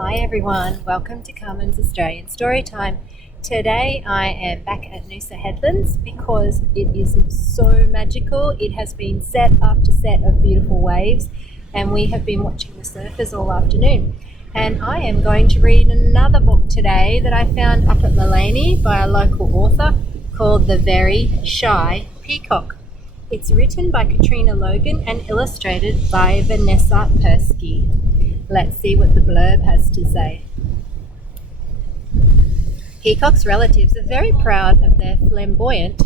Hi everyone, welcome to Carmen's Australian Storytime. Today I am back at Noosa Headlands because it is so magical. It has been set after set of beautiful waves and we have been watching the surfers all afternoon. And I am going to read another book today that I found up at Mullaney by a local author called The Very Shy Peacock. It's written by Katrina Logan and illustrated by Vanessa Persky. Let's see what the blurb has to say. Peacock's relatives are very proud of their flamboyant,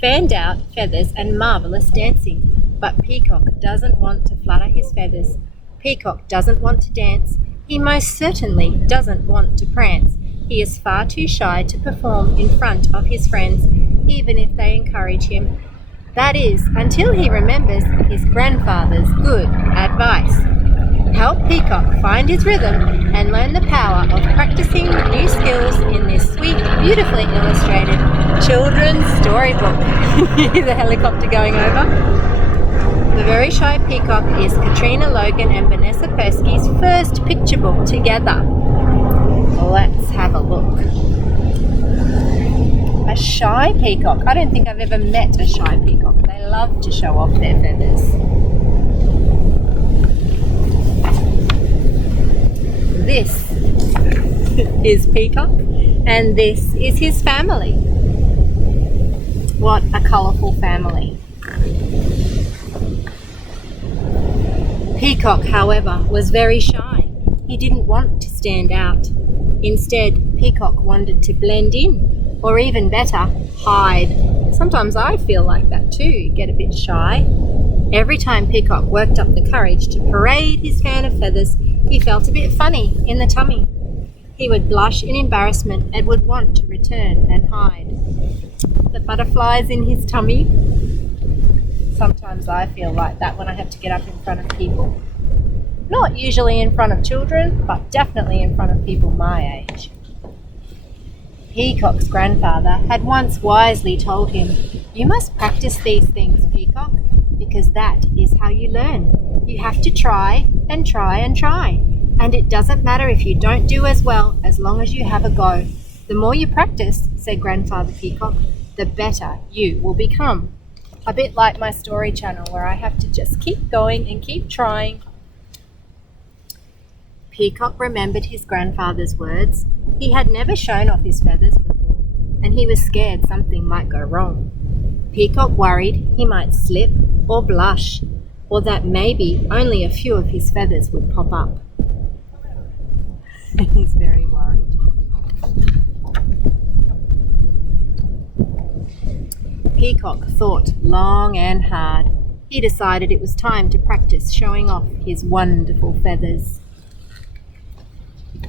fanned-out feathers and marvellous dancing. But Peacock doesn't want to flutter his feathers. Peacock doesn't want to dance. He most certainly doesn't want to prance. He is far too shy to perform in front of his friends, even if they encourage him. That is, until he remembers his grandfather's good advice. Help Peacock find his rhythm and learn the power of practicing new skills in this sweet, beautifully illustrated children's storybook. Hear the helicopter going over? The Very Shy Peacock is Katrina Logan and Vanessa Persky's first picture book together. Let's have a look. A shy peacock. I don't think I've ever met a shy peacock. They love to show off their feathers. This is Peacock and this is his family. What a colourful family. Peacock, however, was very shy. He didn't want to stand out. Instead, Peacock wanted to blend in, or even better, hide. Sometimes I feel like that too, get a bit shy. Every time Peacock worked up the courage to parade his fan of feathers, he felt a bit funny in the tummy. He would blush in embarrassment and would want to return and hide. The butterflies in his tummy. Sometimes I feel like that when I have to get up in front of people. Not usually in front of children, but definitely in front of people my age. Peacock's grandfather had once wisely told him, "You must practice these things, Peacock, because that is how you learn. You have to try and try and try. And it doesn't matter if you don't do as well as long as you have a go. The more you practice," said Grandfather Peacock, "the better you will become." A bit like my story channel where I have to just keep going and keep trying. Peacock remembered his grandfather's words. He had never shown off his feathers before, and he was scared something might go wrong. Peacock worried he might slip or blush, or that maybe only a few of his feathers would pop up. He's very worried. Peacock thought long and hard. He decided it was time to practice showing off his wonderful feathers.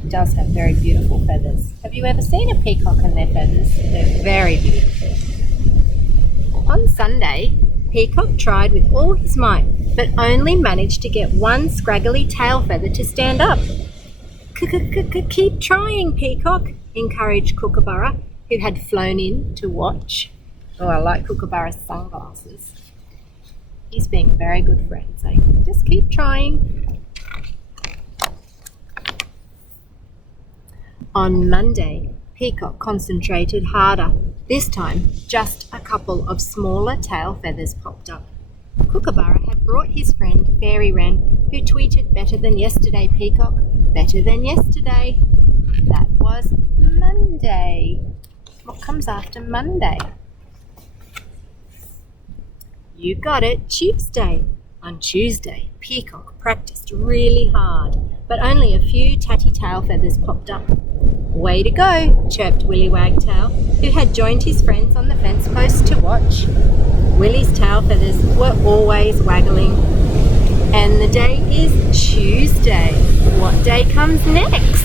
He does have very beautiful feathers. Have you ever seen a peacock and their feathers? They're very beautiful. On Sunday, Peacock tried with all his might, but only managed to get one scraggly tail feather to stand up. Keep trying, Peacock, encouraged Kookaburra, who had flown in to watch. Oh, I like Kookaburra's sunglasses. He's being a very good friend, saying, "Just keep trying." On Monday, Peacock concentrated harder. This time, just a couple of smaller tail feathers popped up. Kookaburra had brought his friend Fairy Wren, who tweeted, "Better than yesterday, Peacock, better than yesterday." That was Monday. What comes after Monday? You got it, Tuesday. On Tuesday, Peacock practiced really hard, but only a few tatty tail feathers popped up. "Way to go," chirped Willy Wagtail, who had joined his friends on the fence post to watch. Willy's tail feathers were always waggling. And the day is Tuesday. What day comes next?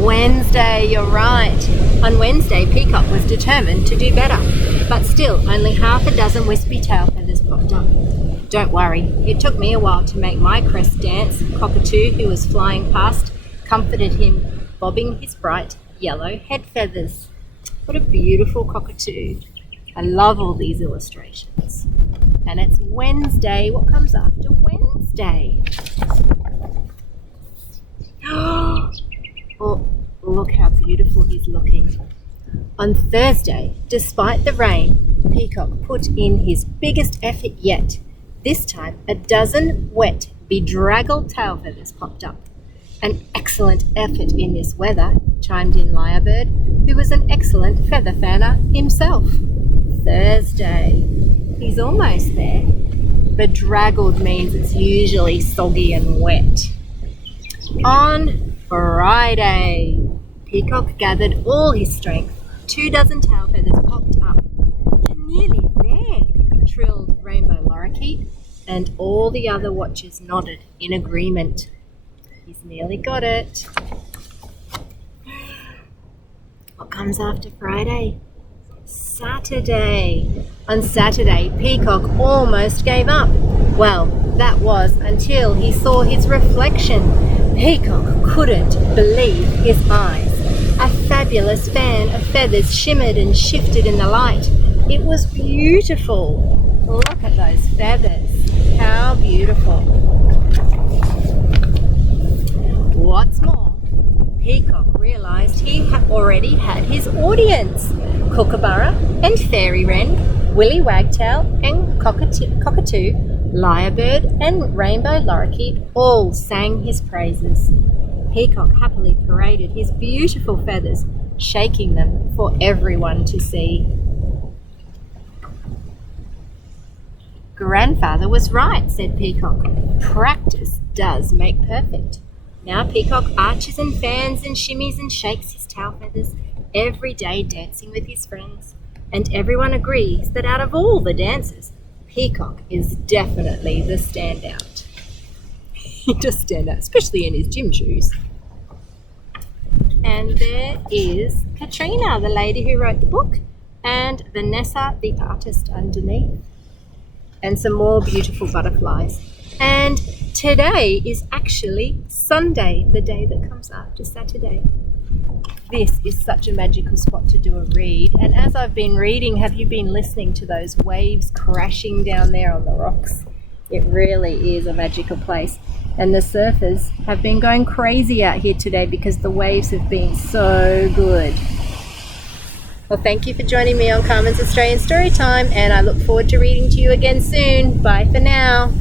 Wednesday, you're right. On Wednesday, Peacock was determined to do better, but still only half a dozen wispy tail feathers popped up. "Don't worry, it took me a while to make my crest dance," Cockatoo, who was flying past, comforted him, bobbing his bright yellow head feathers. What a beautiful cockatoo. I love all these illustrations. And it's Wednesday. What comes after Wednesday? Oh, look how beautiful he's looking. On Thursday, despite the rain, Peacock put in his biggest effort yet. This time, a dozen wet, bedraggled tail feathers popped up. An excellent effort in this weather, chimed in Lyrebird, who was an excellent feather fanner himself. Thursday. He's almost there. Bedraggled means it's usually soggy and wet. On Friday, Peacock gathered all his strength. 24 tail feathers popped up. You're nearly there, trilled Rainbow Lorikeet, and all the other watchers nodded in agreement. He's nearly got it. What comes after Friday? Saturday. On Saturday, Peacock almost gave up. Well, that was until he saw his reflection. Peacock couldn't believe his eyes. A fabulous fan of feathers shimmered and shifted in the light. It was beautiful. Look at those feathers. How beautiful. What's more, Peacock realised he already had his audience. Kookaburra and Fairy Wren, Willy Wagtail and Cockatoo, Lyrebird and Rainbow Lorikeet all sang his praises. Peacock happily paraded his beautiful feathers, shaking them for everyone to see. Grandfather was right, said Peacock. Practice does make perfect. Now Peacock arches and fans and shimmies and shakes his tail feathers every day, dancing with his friends. And everyone agrees that out of all the dancers, Peacock is definitely the standout. He does stand out, especially in his gym shoes. And there is Katrina, the lady who wrote the book, and Vanessa, the artist, underneath. And some more beautiful butterflies. And today is actually Sunday, the day that comes after Saturday. This is such a magical spot to do a read. And as I've been reading, have you been listening to those waves crashing down there on the rocks? It really is a magical place. And the surfers have been going crazy out here today because the waves have been so good. Well, thank you for joining me on Carmen's Australian Storytime, and I look forward to reading to you again soon. Bye for now.